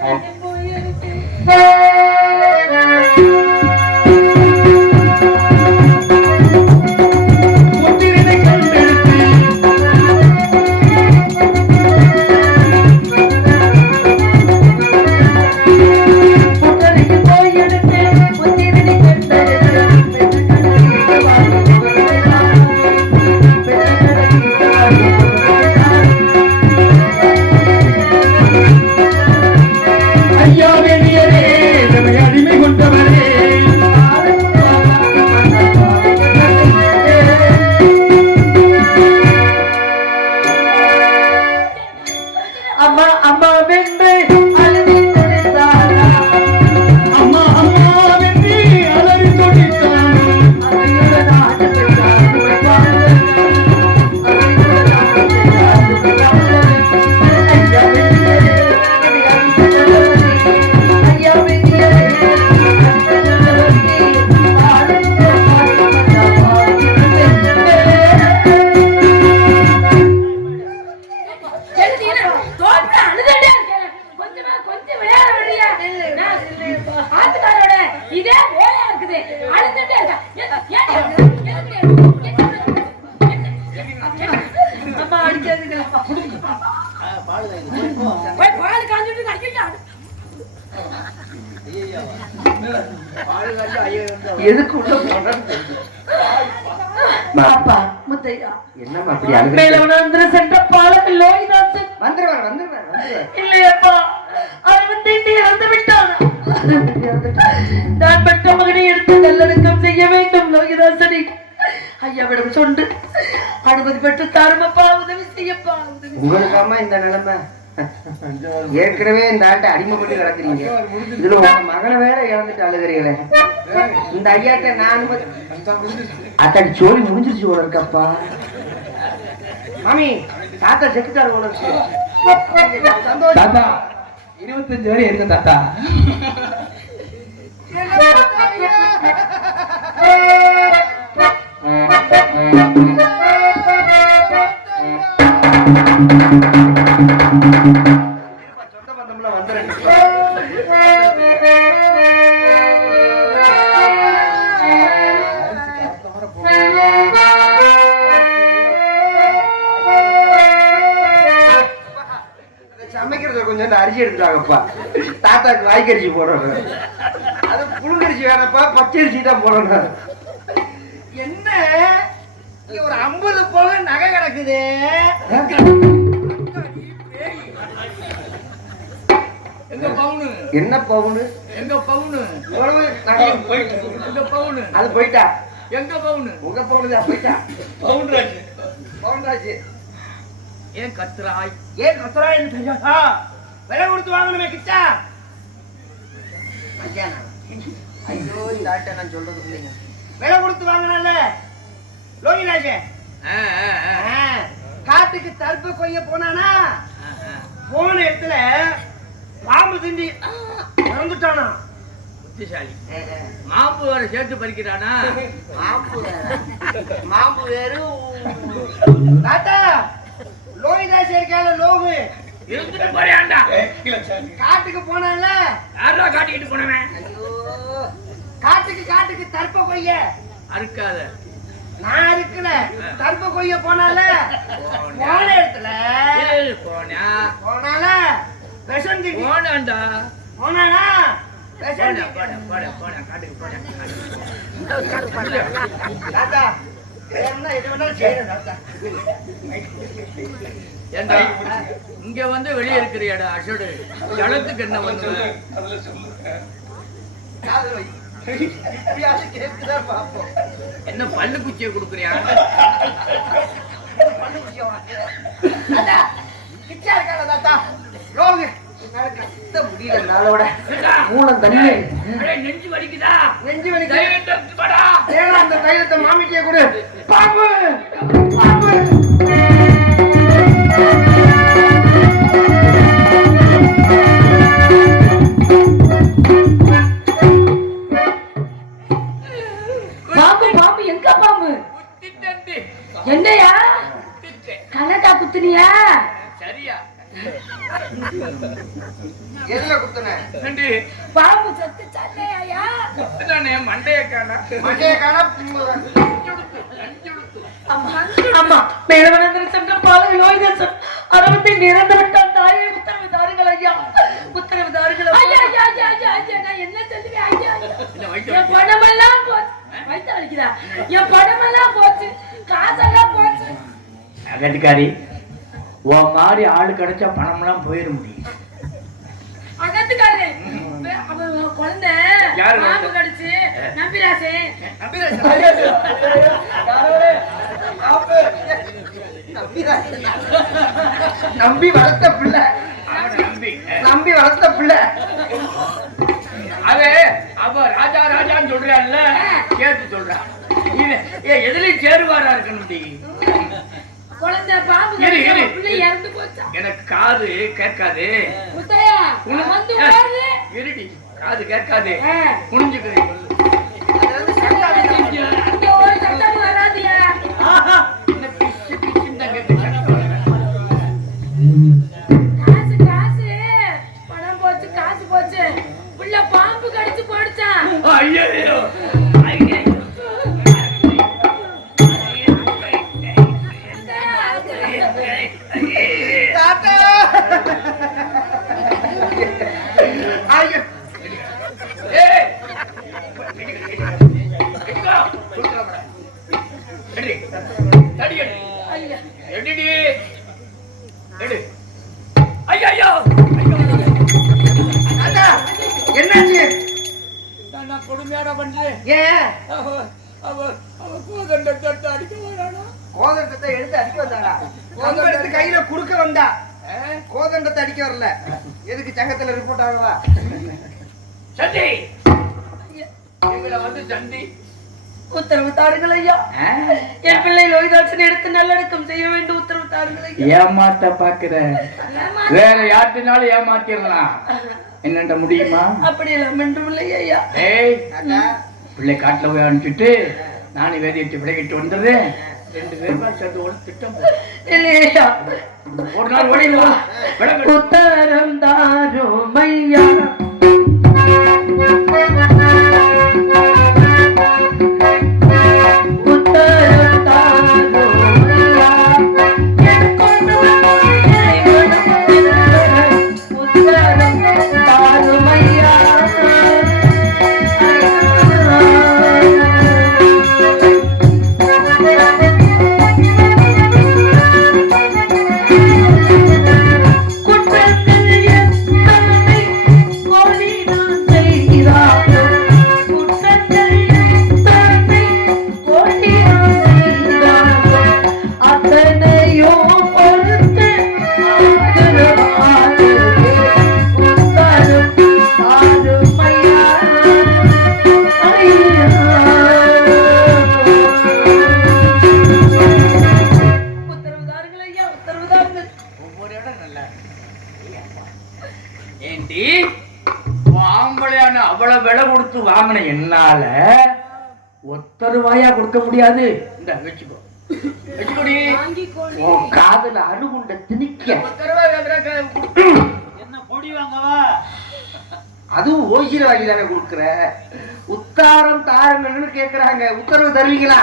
啊 போய் பால் காஞ்சிட்டு நடிக்கிட்டு அழு. எதுக்கு உள்ள போனேன்னு அப்பா முத்தையா. என்னம்மா அப்படி மேல அழுகுறீங்க உணர்ந்து சென்ற பாலம் லோகிதாசன் வந்துருவார் வந்துருவார் வந்துருவார். இல்லையப்பா அவன் இங்கே இறந்து விட்டான். நான் பெற்ற மகனை எடுத்து நல்லடக்கம் செய்ய வேண்டும் லோகிதாசனை. ஐயாவிடம் சொன்று அனுமதி பெற்று தாருமப்பா. உங்களுக்காமா இந்த நிலைமை ஏற்கனவே இந்த ஆட்டை அடிமைப்பட்டு கிடக்குறீங்க இதுல உங்க மகளை வேற இழந்துட்டு அழுகிறீங்களே இந்த ஐயாட்ட நான் அத்தாடி சோழி முடிஞ்சிருச்சு போல இருக்கப்பா மாமி தாத்தா செத்துட்டாரு உனக்கு தாத்தா இருபத்தஞ்சு வரை இருக்கு தாத்தா Thank you. சமைக்கிறத கொஞ்சம் அரிசி எடுத்துட்டாங்கப்பா. தாத்தாக்கு வாய்க்கரிசி போடுறோம் அது புழுங்கரிசி வேணப்பா பச்சரிசி தான் போடணும். என்ன? இங்க ஒரு ஐம்பது போல நகை கிடக்குது. எங்க பவுனு? என்ன பவுனு? எங்க பவுனு? எவ்வளவு நகை? போயிட்டு எங்க பவுனு? அது போயிட்டா? எங்க பவுனு? உங்க பவுனு போயிட்டா? பவுன்ராஜ். பவுன்ராஜ். ஏன் கத்துறாய்? ஏன் கத்துறாய்னு தெரியாதா? விலை கொடுத்து வாங்கணுமே கிட்டா? ஐயோ இந்த ஆட்டை நான் சொல்றது இல்லைங்க. விலை கொடுத்து வாங்கினால லோகிராஜே காட்டுக்கு தடுப்பு கொய்ய போனானா? போன இடத்துல பாம்பு திண்டி இறந்துட்டானா? புத்திசாலி. மாம்பு வர சேர்த்து பறிக்கிறானா? மாம்பு வேற. மாம்பு வேறு. தாத்தா லோகிதாஸ் இருக்கால லோகு இருந்துட்டு போறியாண்டா காட்டுக்கு போனான்ல யாரா காட்டிக்கிட்டு போனவன்? ஐயோ. காட்டுக்கு காட்டுக்கு தர்ப்ப கொய்ய. அறுக்காத. நான் இருக்கல. தர்ப்ப கொய்ய போனால. போன இடத்துல. போனா போனால. விஷம் திண்டி போனாண்டா போனானா? விஷம் போடா போடா போடா காட்டுக்கு போடா தாத்தா இங்க வந்து வெளியே இருக்கிறியாடா அசடு. ஜலத்துக்கு என்ன பண்ணுவ? என்ன பல்லு குச்சியை கொடுக்குறியா? தாத்தா கிச்சா இருக்கால தாத்தா. கத்த முடியல நாளோட மூலம் தண்ணி. நெஞ்சு வலிக்குதா? நெஞ்சு வலிக்கு. தைரியத்தை வாடா. ஏன்னா அந்த தைலத்தை மாமிக்கே கொடு. பாம்பு. பாம்பு. பாம்பு எங்க பாம்பு. என்னையா. கணக்கா குத்துனியா? சரியா? எதுல குத்துன? பாம்பு செத்து நானே மண்டைய காணா. மண்டைய காணா அம்மா அம்மா மேலவனந்திர சென்ற அரவத்தை நிறந்து விட்டான் தாயே உத்தரவு தாருங்கள் ஐயா. உத்தரவு தாருங்கள். ஐயா. ஐயா ஐயா ஐயா ஐயா நான் என்ன சொல்லுவேன்? ஐயா பணமெல்லாம் போச்சு வயித்து அடிக்குதா என் பணமெல்லாம் போச்சு காசெல்லாம் போச்சு. அகட்டுக்காரி உன் மாதிரி ஆளு கிடைச்சா பணம்லாம் போயிட முடியும் அகத்துக்காரு அவன் குழந்தை யாரு பாம்பு? கடிச்சு நம்பிராசே. நம்பி வளர்த்த பிள்ளை. நம்பி வளர்த்த பிள்ளை. அவ அவ ராஜா ராஜான்னு சொல்றான்ல கேட்டு சொல்றான். ஏ எதுலயும் சேருவாரா இருக்கணும் எனக்கு காது கேட்காது. இருடி காது கேட்காது. குனிஞ்சுக்கிறேன் வந்தாடா கோதண்டத்தை கையில குடுக்க வந்தா. கோதண்டத்தை அடிக்க வரல. எதுக்கு சங்கத்துல ரிப்போர்ட் ஆகவா? சண்டி! எங்களை வந்து சண்டி. உத்தரவு தாருங்கள் ஐயா என் பிள்ளை லோகிதாசன் எடுத்து நல்லடக்கம் செய்ய வேண்டும் உத்தரவு தாருங்கள் ஏமாத்த பாக்குற. வேற யார்ட்டினாலும் ஏமாத்திடலாம். என்னண்ட முடியுமா? அப்படி எல்லாம் என்றும் இல்லை ஐயா. ஏய் பிள்ளை காட்டுல போய் அனுப்பிச்சுட்டு நானும் வேதியத்தை விலகிட்டு வந்துடுறேன். ரெண்டு பேருமா சேர்ந்து ஒரு திட்டம் போடு. இல்லையா? ஒரு நாள் ஓடிடுவா விலகு உத்தரம் தாரும் ஐயா கொடுக்க முடியாது. இந்த வச்சுக்கோ. காதுல அணுகுண்ட திணிக்க. அதுவும் ஓசிர வாங்கி தானே கொடுக்குற? உத்தாரம் தாரங்கள்னு கேக்குறாங்க. உத்தரவு தருவீங்களா?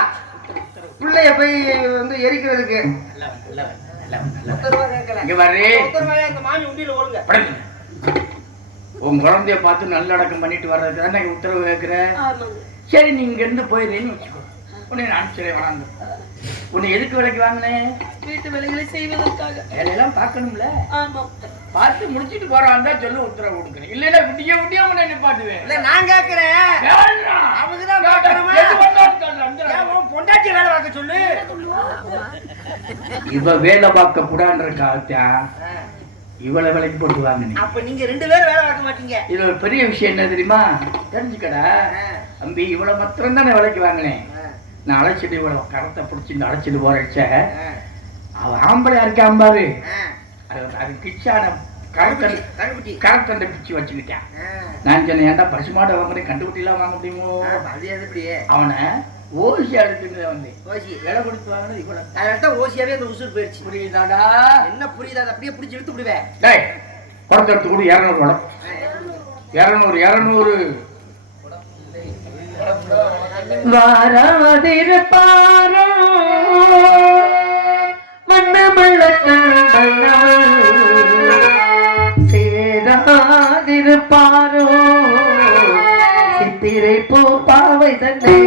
பிள்ளைய போய் வந்து எரிக்கிறதுக்கு. உன் குழந்தைய பார்த்து நல்லடக்கம் பண்ணிட்டு வர்றதுக்கு தானே உத்தரவு கேட்கிற சரி நீ இங்க இருந்து போயிடுறேன்னு வச்சுக்கோ. உன்னை நான் அனுப்பிச்சிடே வராங்க உன்னை எதுக்கு விலைக்கு வாங்கினேன் வீட்டு வேலைகளை செய்வதற்காக. வேலையெல்லாம் பார்க்கணும்ல? ஆமாம் பார்த்து முடிச்சிட்டு போறான் தான் சொல்லு உத்தரவு கொடுக்குறேன். இல்லைன்னா விடிய விடிய உன்னை நிப்பாட்டுவேன் இல்ல நான் சொல்றேன், அந்த ஏன் உன் பொண்டாட்டி வேலை பார்க்க சொல்லு? இவ வேலை பார்க்க கூடான்ற காலத்தான் இவளை விலைக்கு போட்டு வாங்கினேன் அப்ப நீங்க ரெண்டு பேரும் வேலை பார்க்க மாட்டீங்க. இது ஒரு பெரிய விஷயம் என்ன தெரியுமா? தெரிஞ்சுக்கடா. தம்பி இவளை மாத்திரம் தான் விலைக்கு வாங்கினேன் நான் அழைச்சிட்டு இவளை கரத்தை பிடிச்சி இந்த அழைச்சிட்டு போறச்ச அவ ஆம்பளையா இருக்கான் பாரு. அது அது கிச்சான கரத்தன் கண்டுபிடி கரத்தண்டை பிச்சு வச்சுக்கிட்டேன் நான் சொன்னேன் ஏன்டா பசுமாடை வாங்குறேன் கண்டுபிடி எல்லாம் வாங்க முடியுமோ? அது எது இப்படியே அவனை ஓசி அடுத்துன்னு வந்து ஓசி. விலை கொடுத்து வாங்கினது இவ்வளவு அதனால தான் ஓசியாவே அந்த உசுர் போயிடுச்சு புரியுதாடா? என்ன புரியுது அப்படியே பிடிச்சி இழுத்து விடுவேன். டேய் குடத்தை எடுத்து கூட இரநூறு குடம். இரநூறு இரநூறு. வாராதிருப்பாரோ? மன்னமல்ல சேராதிருப்பாரோ? சித்திரை பூ பாவை தந்தை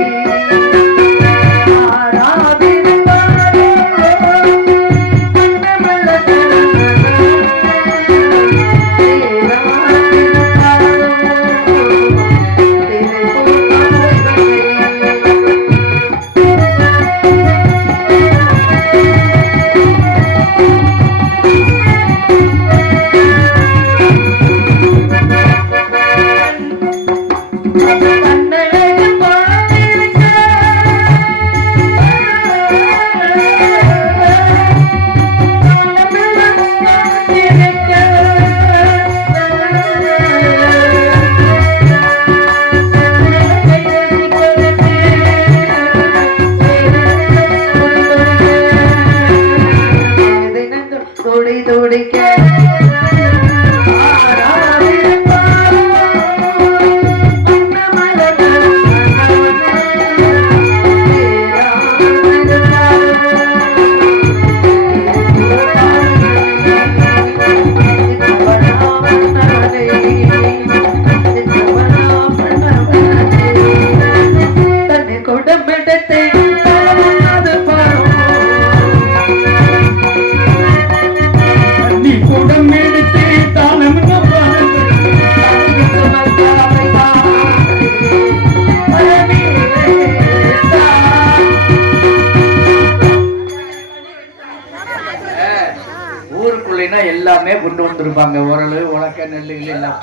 கொண்டு வந்திருப்பாங்க. ஓரளவு உலக்க நெல்லு எல்லாம்.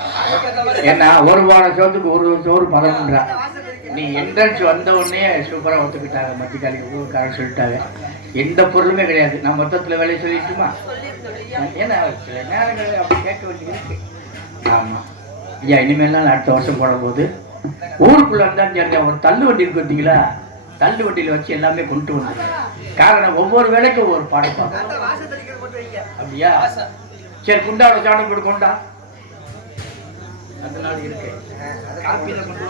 ஏன்னா ஒரு வாரம் சோத்துக்கு ஒரு சோறு பதம்ன்றா. நீ என்ட்ரன்ஸ் வந்த உடனே சூப்பரா ஒத்துக்கிட்டாங்க. மத்திக்காலி ஊருக்காரங்க சொல்லிட்டாங்க. எந்த பொருளுமே கிடையாது. நான் மொத்தத்துல வேலையை சொல்லிட்டுமா? ஏன்னா சில நேரங்கள் அப்படி கேட்க வேண்டியது இருக்கு. ஆமா. ஐயா இனிமேல்லாம் அடுத்த வருஷம் போடும்போது ஊருக்குள்ள இருந்தாலும் சரி ஒரு தள்ளு வண்டி இருக்கு பார்த்தீங்களா? தள்ளு வண்டியில் வச்சு எல்லாமே கொண்டு வந்து. காரணம் ஒவ்வொரு வேலைக்கும் ஒவ்வொரு பாடம் பார்ப்போம் அப்படியா? சரி குண்டாவோட சாணம் போட்டு கொண்டா? அந்த நாள் இருக்கு. காப்பியில கொண்டு.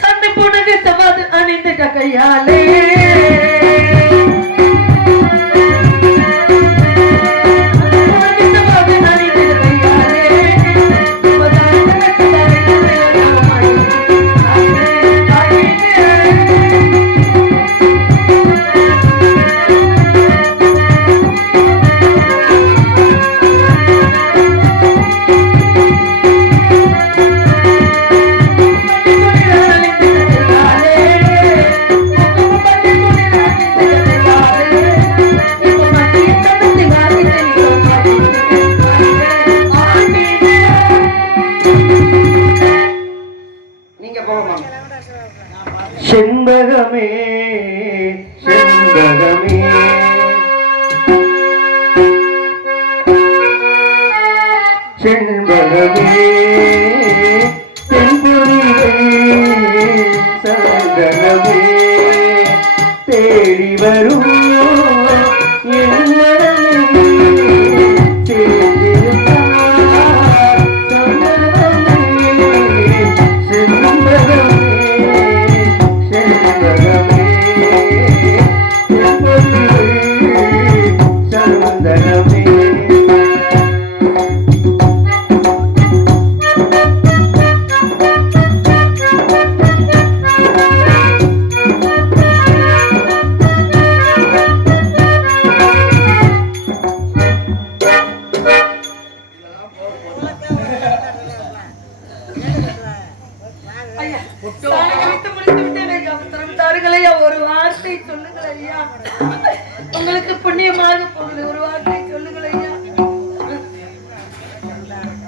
சண்டை போனது சவாது அணிந்த கையாலே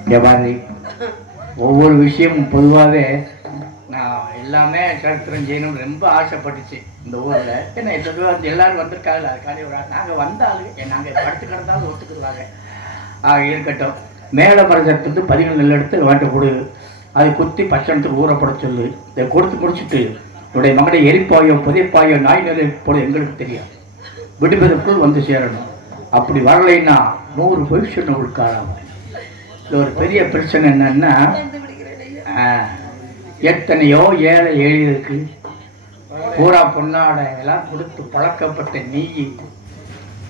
இங்க பாரு ஒவ்வொரு விஷயமும் பொதுவாகவே நான் எல்லாமே சரித்திரம் செய்யணும்னு ரொம்ப ஆசைப்பட்டுச்சு இந்த ஊரில். ஏன்னா இப்போ வந்து எல்லாரும் வந்திருக்காங்க. அதுக்காண்டி ஒரு நாங்கள் வந்தாலும் நாங்கள் படுத்து கிடந்தாலும் ஒத்துக்குருவாங்க ஆக இருக்கட்டும். மேலே பரசத்துக்கு பதினொன்று நெல் எடுத்து வாட்ட கொடு அதை குத்தி பச்சனத்துக்கு ஊறப்பட சொல்லு. இதை கொடுத்து முடிச்சுட்டு உடைய மகனை எரிப்பாயோ புதைப்பாயோ நாய் நிலை போல எங்களுக்கு தெரியும் விடுபதற்குள் வந்து சேரணும். அப்படி வரலைன்னா நூறு பொசிஷன் உட்காராம ஒரு பெரிய பிரச்சனை என்னன்னா எத்தனையோ ஏழை எளியருக்கு பூரா பொன்னாடை எல்லாம் கொடுத்து பழக்கப்பட்ட நீ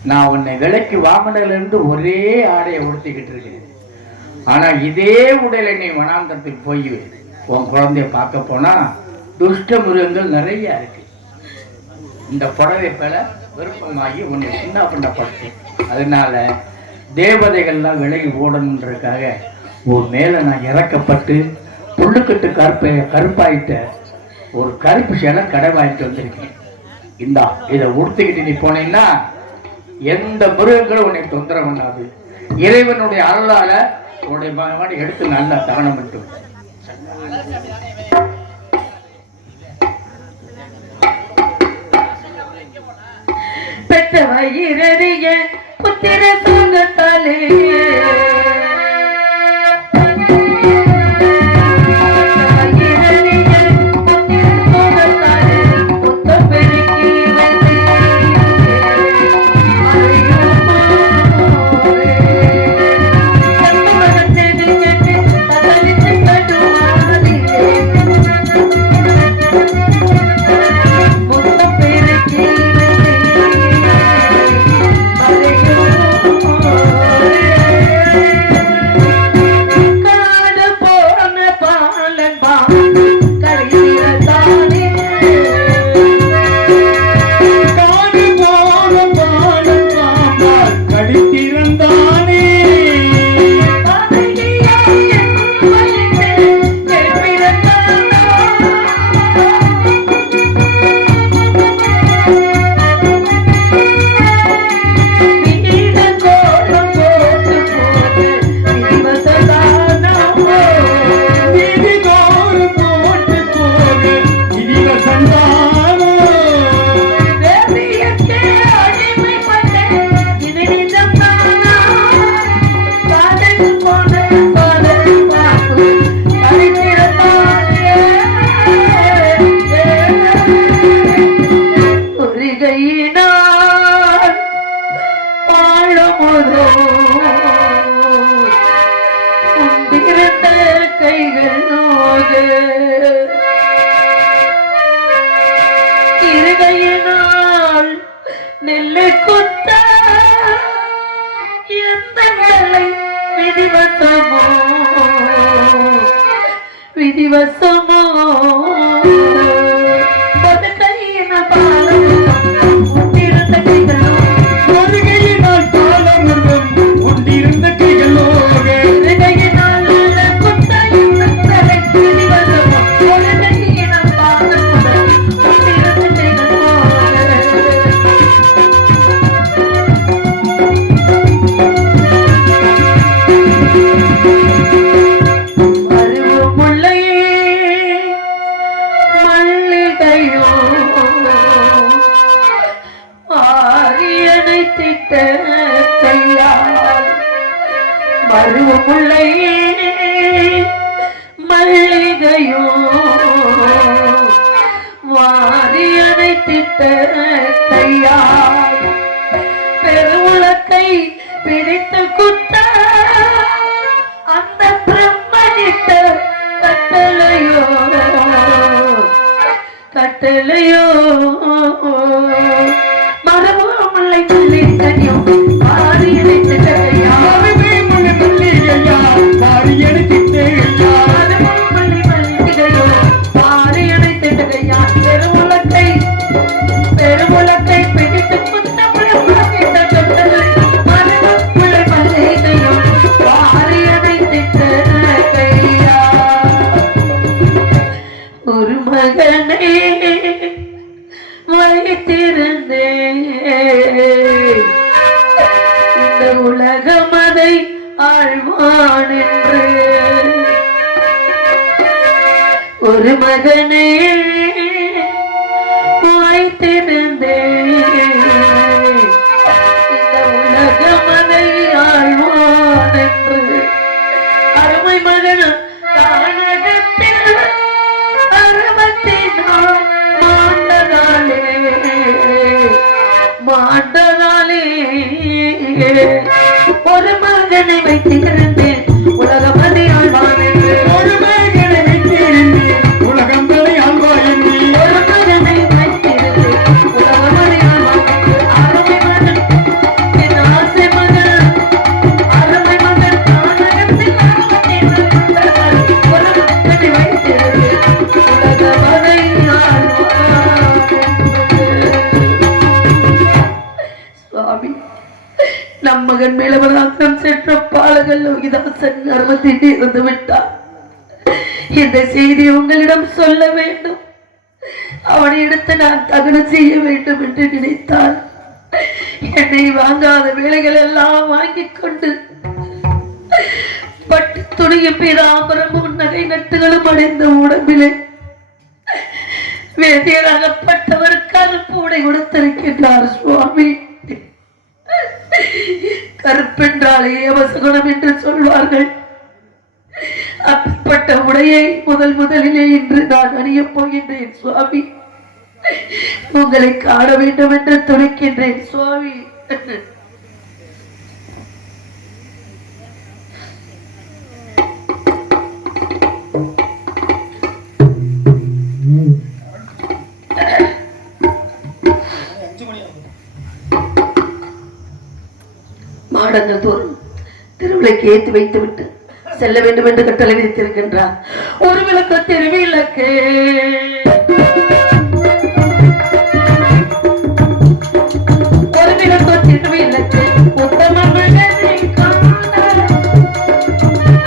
நான் உன்னை விலைக்கு வாங்கினதுல ஒரே ஆடையை உடுத்திக்கிட்டு இருக்கேன். ஆனால் இதே உடலை நீ வனாந்தரத்துக்கு போய் உன் குழந்தைய பார்க்க போனா துஷ்ட மிருகங்கள் நிறைய இருக்கு. இந்த புடவை பேல விருப்பமாகி உன்னை சின்ன பண்ணப்படுத்து அதனால தேவதைகள்லாம் விலகி ஓடணுன்றதுக்காக உன் மேல நான் இறக்கப்பட்டு புல்லுக்கட்டு கருப்பை கருப்பாயிட்ட ஒரு கருப்பு சேலை கடை வாங்கிட்டு வந்திருக்கேன். இந்தா இதை உடுத்துக்கிட்டு நீ போனீங்கன்னா எந்த மிருகங்களும் உன்னை தொந்தரவு பண்ணாது. இறைவனுடைய அருளால உன்னுடைய மகன் எடுத்து நல்லா தானம் பண்ணிட்டு பெற்ற வயிறறிய புத்திர தலை வாரியனை ஒரு மகனை இந்த செய்தி உங்களிடம் சொல்ல வேண்டும். அவனை எடுத்து நான் தகன செய்ய வேண்டும் என்று நினைத்தார் என்னை வாங்காத வேலைகள் எல்லாம் வாங்கிக் கொண்டு பட்டு துணியும் பீதாம்பரமும் நகை நட்டுகளும் அடைந்த உடம்பிலே வேதியராகப்பட்டவர் கருப்பு உடை கொடுத்திருக்கின்றார் சுவாமி. கருப்பென்றாலே ஏவசகுணம் என்று சொல்வார்கள். அப்பட்ட உடையை முதல் முதலிலே இன்று நான் அணியப் போகின்றேன் சுவாமி. உங்களை காண வேண்டும் என்று துணிக்கின்றேன் சுவாமி. மாடங்கள் தோறும் திருவிளக்கு ஏற்றி வைத்து விட்டு செல்ல வேண்டும் என்று கட்டளை விதித்திருக்கின்றார். ஒரு விளக்கு. திருவிளக்கு ஒரு விளக்கு. திருவிளக்கு உத்தம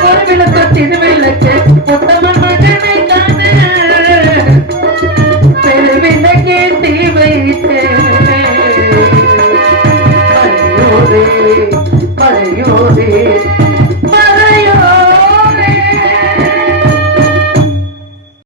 ஒரு விளக்கு. திருவிளக்கு உத்தம மகனை